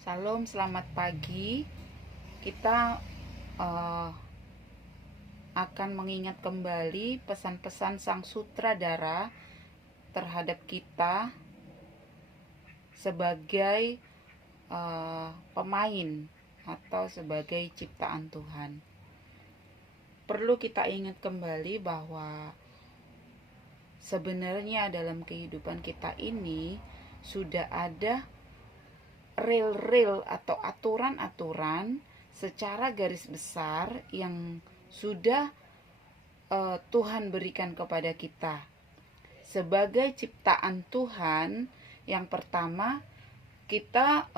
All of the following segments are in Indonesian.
Salam, selamat pagi. Kita uh, akan mengingat kembali pesan-pesan Sang Sutradara terhadap kita sebagai pemain atau sebagai ciptaan Tuhan. Perlu kita ingat kembali bahwa sebenarnya dalam kehidupan kita ini sudah ada rel-rel atau aturan-aturan secara garis besar yang sudah Tuhan berikan kepada kita. Sebagai ciptaan Tuhan, yang pertama kita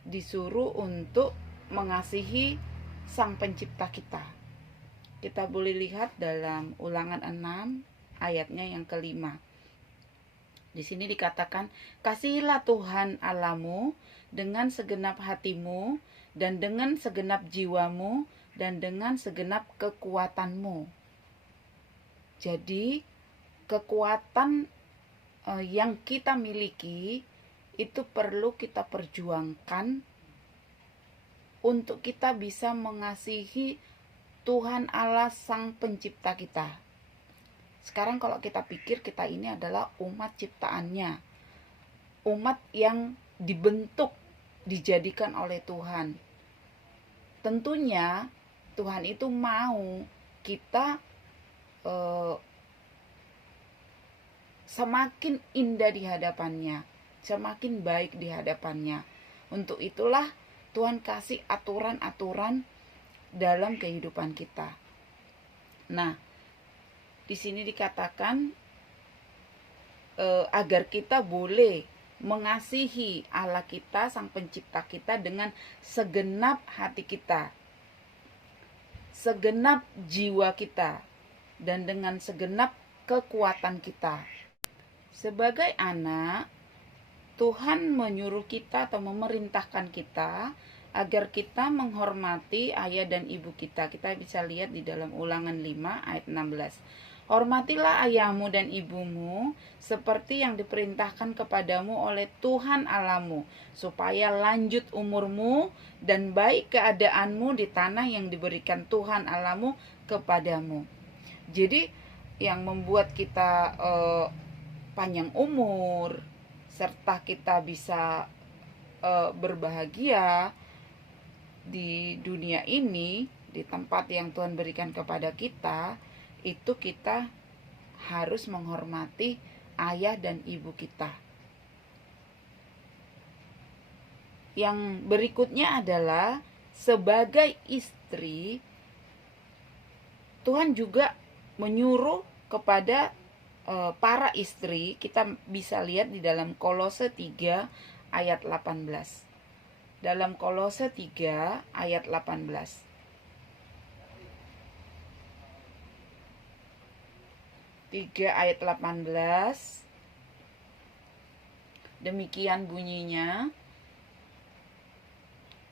disuruh untuk mengasihi Sang Pencipta kita. Kita boleh lihat dalam Ulangan 6 ayatnya yang kelima. Di sini dikatakan, kasihilah Tuhan Allahmu dengan segenap hatimu dan dengan segenap jiwamu dan dengan segenap kekuatanmu. Jadi kekuatan yang kita miliki itu perlu kita perjuangkan untuk kita bisa mengasihi Tuhan Allah Sang Pencipta kita. Sekarang kalau kita pikir, kita ini adalah umat ciptaannya, umat yang dibentuk, dijadikan oleh Tuhan. Tentunya Tuhan itu mau kita semakin indah di hadapannya, semakin baik di hadapannya. Untuk itulah Tuhan kasih aturan-aturan dalam kehidupan kita. Nah, di sini dikatakan agar kita boleh mengasihi Allah kita, Sang Pencipta kita, dengan segenap hati kita, segenap jiwa kita, dan dengan segenap kekuatan kita. Sebagai anak, Tuhan menyuruh kita atau memerintahkan kita agar kita menghormati ayah dan ibu kita. Kita bisa lihat di dalam Ulangan 5 ayat 16. Hormatilah ayahmu dan ibumu seperti yang diperintahkan kepadamu oleh Tuhan Allahmu, supaya lanjut umurmu dan baik keadaanmu di tanah yang diberikan Tuhan Allahmu kepadamu. Jadi yang membuat kita panjang umur serta kita bisa berbahagia di dunia ini, di tempat yang Tuhan berikan kepada kita, itu kita harus menghormati ayah dan ibu kita. Yang berikutnya adalah sebagai istri, Tuhan juga menyuruh kepada para istri. Kita bisa lihat di dalam Kolose 3 ayat 18. Dalam Kolose 3 ayat 18. Ayat 18. Demikian bunyinya.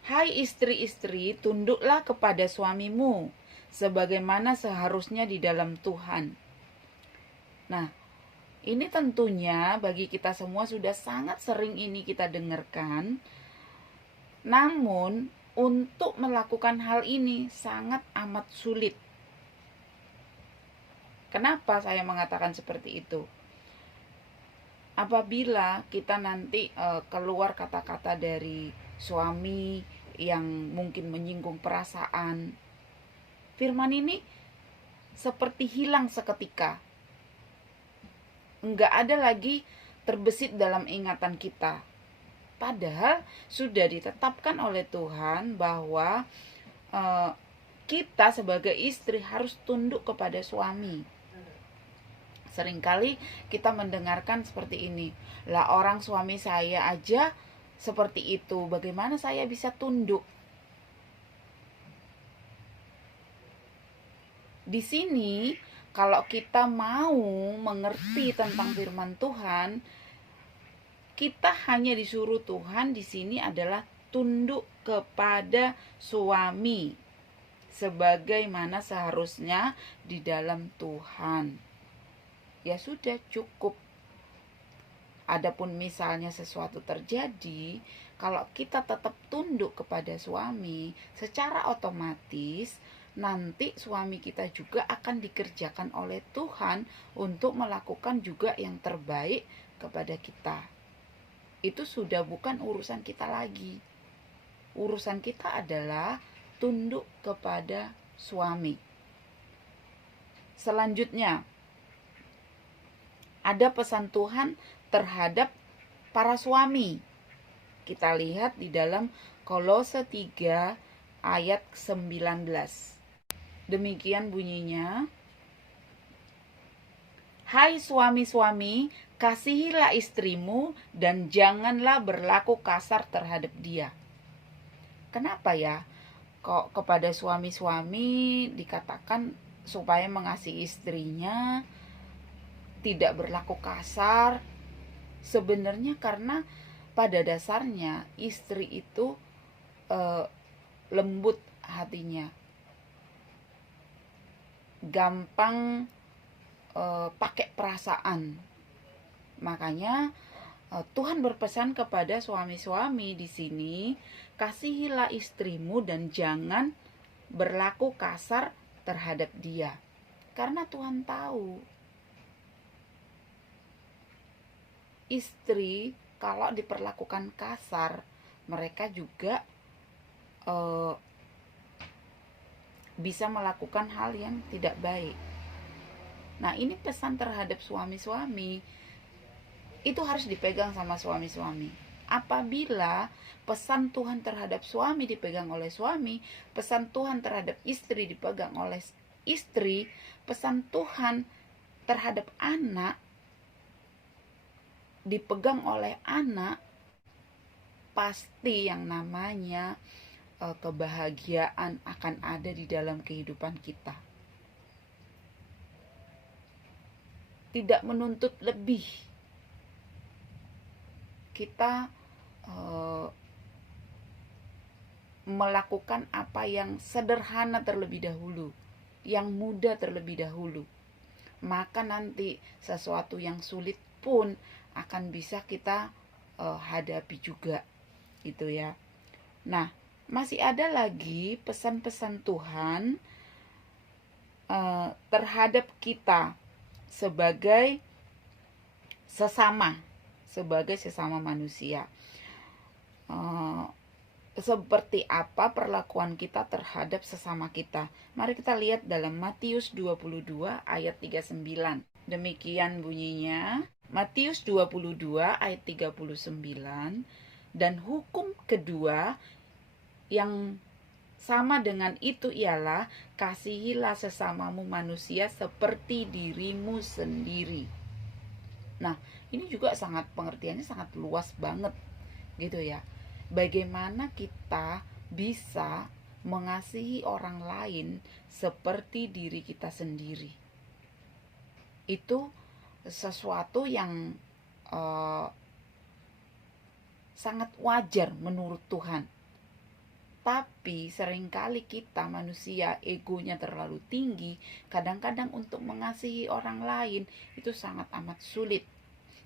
Hai istri-istri, tunduklah kepada suamimu sebagaimana seharusnya di dalam Tuhan. Nah, ini tentunya bagi kita semua sudah sangat sering ini kita dengarkan. Namun, untuk melakukan hal ini sangat amat sulit. Kenapa saya mengatakan seperti itu? Apabila kita nanti keluar kata-kata dari suami yang mungkin menyinggung perasaan, firman ini seperti hilang seketika. Enggak ada lagi terbesit dalam ingatan kita. Padahal sudah ditetapkan oleh Tuhan bahwa kita sebagai istri harus tunduk kepada suami. Seringkali kita mendengarkan seperti ini, lah orang suami saya aja seperti itu, bagaimana saya bisa tunduk? Di sini kalau kita mau mengerti tentang firman Tuhan, kita hanya disuruh Tuhan di sini adalah tunduk kepada suami sebagaimana seharusnya di dalam Tuhan. Ya sudah, cukup. Adapun misalnya sesuatu terjadi, kalau kita tetap tunduk kepada suami, secara otomatis nanti suami kita juga akan dikerjakan oleh Tuhan untuk melakukan juga yang terbaik kepada kita. Itu sudah bukan urusan kita lagi. Urusan kita adalah tunduk kepada suami. Selanjutnya, ada pesan Tuhan terhadap para suami. Kita lihat di dalam Kolose 3 ayat 19. Demikian bunyinya, "Hai suami-suami, kasihilah istrimu dan janganlah berlaku kasar terhadap dia." Kenapa ya kok kepada suami-suami dikatakan supaya mengasihi istrinya, tidak berlaku kasar? Sebenarnya karena pada dasarnya istri itu lembut hatinya, gampang pakai perasaan. Makanya Tuhan berpesan kepada suami-suami di sini, kasihilah istrimu dan jangan berlaku kasar terhadap dia. Karena Tuhan tahu istri kalau diperlakukan kasar, mereka juga bisa melakukan hal yang tidak baik. Nah, ini pesan terhadap suami-suami. Itu harus dipegang sama suami-suami. Apabila pesan Tuhan terhadap suami dipegang oleh suami, pesan Tuhan terhadap istri dipegang oleh istri, pesan Tuhan terhadap anak dipegang oleh anak, pasti yang namanya kebahagiaan akan ada di dalam kehidupan kita. Tidak menuntut lebih. Kita melakukan apa yang sederhana terlebih dahulu, yang mudah terlebih dahulu. Maka nanti sesuatu yang sulit pun akan bisa kita hadapi juga, gitu ya. Nah, masih ada lagi pesan-pesan Tuhan terhadap kita sebagai sesama manusia. Seperti apa perlakuan kita terhadap sesama kita? Mari kita lihat dalam Matius 22 ayat 39. Demikian bunyinya, Matius 22 ayat 39, "Dan hukum kedua yang sama dengan itu ialah, kasihilah sesamamu manusia seperti dirimu sendiri." Nah, ini juga pengertiannya sangat luas banget gitu ya. Bagaimana kita bisa mengasihi orang lain seperti diri kita sendiri. Itu sesuatu yang sangat wajar menurut Tuhan. Tapi seringkali kita manusia egonya terlalu tinggi, kadang-kadang untuk mengasihi orang lain itu sangat amat sulit.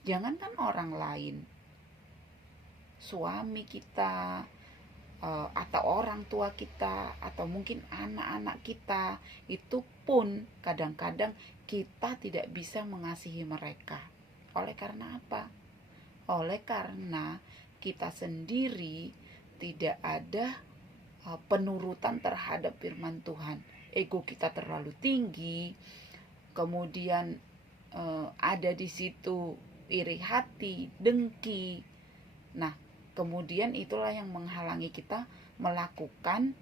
Jangankan orang lain, suami kita, atau orang tua kita, atau mungkin anak-anak kita, itu pun kadang-kadang kita tidak bisa mengasihi mereka. Oleh karena apa? Oleh karena kita sendiri tidak ada penurutan terhadap firman Tuhan. Ego kita terlalu tinggi, kemudian ada di situ iri hati, dengki. Nah, kemudian itulah yang menghalangi kita melakukan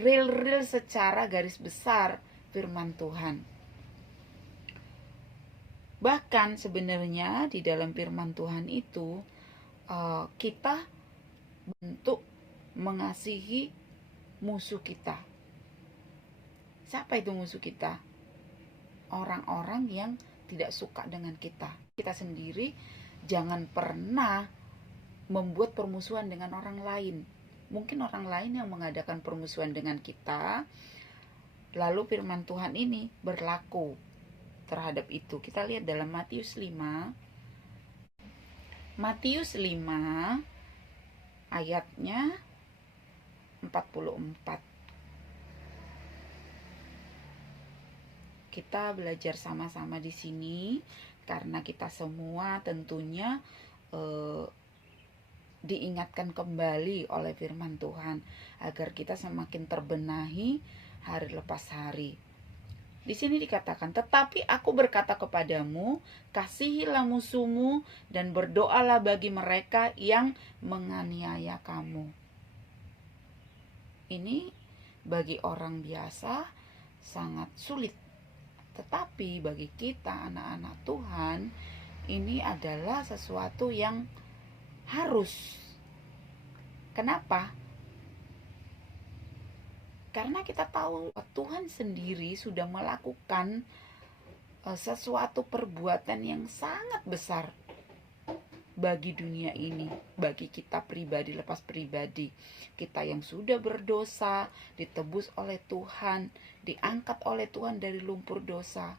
real secara garis besar firman Tuhan. Bahkan sebenarnya di dalam firman Tuhan itu kita bentuk mengasihi musuh kita. Siapa itu musuh kita? Orang-orang yang tidak suka dengan kita. Kita sendiri jangan pernah membuat permusuhan dengan orang lain. Mungkin orang lain yang mengadakan permusuhan dengan kita, lalu firman Tuhan ini berlaku terhadap itu. Kita lihat dalam Matius 5 Matius 5 ayatnya 44. Kita belajar sama-sama di sini karena kita semua tentunya diingatkan kembali oleh firman Tuhan agar kita semakin terbenahi hari lepas hari. Di sini dikatakan, tetapi aku berkata kepadamu, kasihilah musuhmu dan berdoalah bagi mereka yang menganiaya kamu. Ini bagi orang biasa sangat sulit. Tetapi bagi kita anak-anak Tuhan, ini adalah sesuatu yang harus. Kenapa? Karena kita tahu Tuhan sendiri sudah melakukan sesuatu perbuatan yang sangat besar bagi dunia ini, bagi kita pribadi lepas pribadi. Kita yang sudah berdosa, ditebus oleh Tuhan, diangkat oleh Tuhan dari lumpur dosa,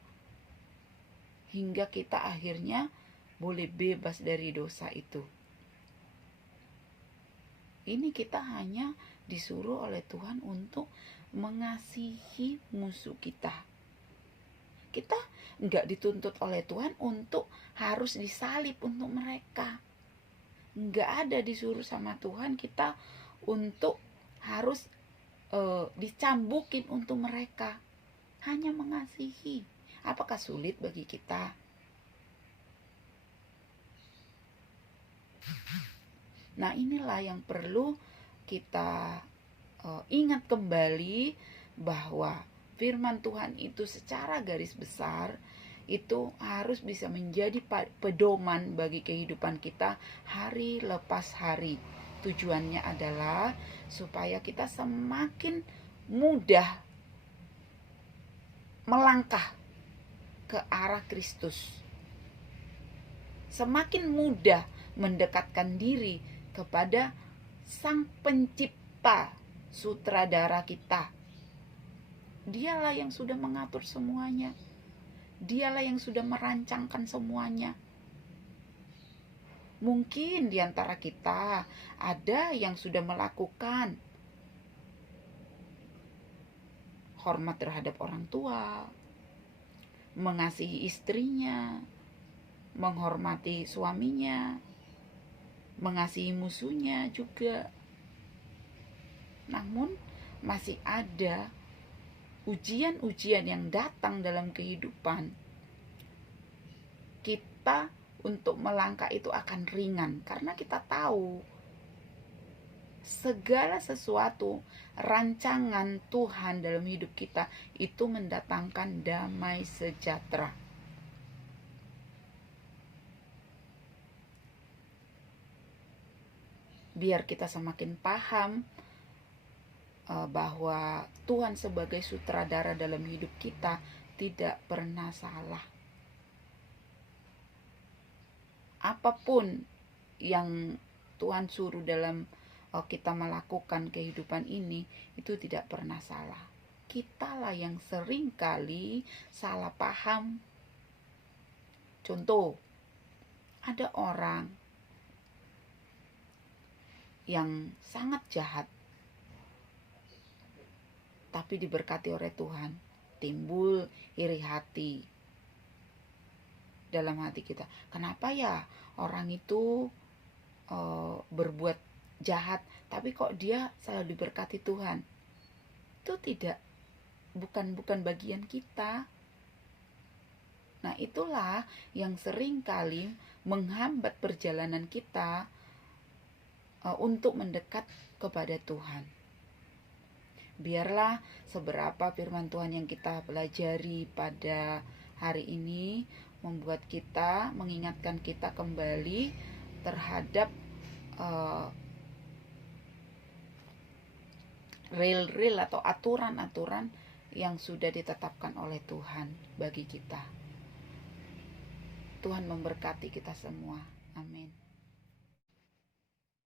hingga kita akhirnya boleh bebas dari dosa itu. Ini kita hanya disuruh oleh Tuhan untuk mengasihi musuh kita. Kita enggak dituntut oleh Tuhan untuk harus disalib untuk mereka. Enggak ada disuruh sama Tuhan kita untuk harus dicambukin untuk mereka. Hanya mengasihi. Apakah sulit bagi kita? Nah, inilah yang perlu kita ingat kembali, bahwa firman Tuhan itu secara garis besar itu harus bisa menjadi pedoman bagi kehidupan kita hari lepas hari. Tujuannya adalah supaya kita semakin mudah melangkah ke arah Kristus, semakin mudah mendekatkan diri kepada Sang Pencipta, sutradara kita. Dialah yang sudah mengatur semuanya. Dialah yang sudah merancangkan semuanya. Mungkin di antara kita ada yang sudah melakukan hormat terhadap orang tua, mengasihi istrinya, menghormati suaminya, mengasihi musuhnya juga. Namun masih ada ujian-ujian yang datang dalam kehidupan kita. Untuk melangkah itu akan ringan, karena kita tahu segala sesuatu rancangan Tuhan dalam hidup kita itu mendatangkan damai sejahtera. Biar kita semakin paham bahwa Tuhan sebagai sutradara dalam hidup kita tidak pernah salah. Apapun yang Tuhan suruh dalam kita melakukan kehidupan ini, itu tidak pernah salah. Kitalah yang sering kali salah paham. Contoh, ada orang yang sangat jahat, tapi diberkati oleh Tuhan. Timbul iri hati dalam hati kita. Kenapa ya orang itu berbuat jahat, tapi kok dia selalu diberkati Tuhan? Itu bukan bagian kita. Nah, itulah yang sering kali menghambat perjalanan kita untuk mendekat kepada Tuhan. Biarlah seberapa firman Tuhan yang kita pelajari pada hari ini membuat kita, mengingatkan kita kembali terhadap rel-rel atau aturan-aturan yang sudah ditetapkan oleh Tuhan bagi kita. Tuhan memberkati kita semua. Amin.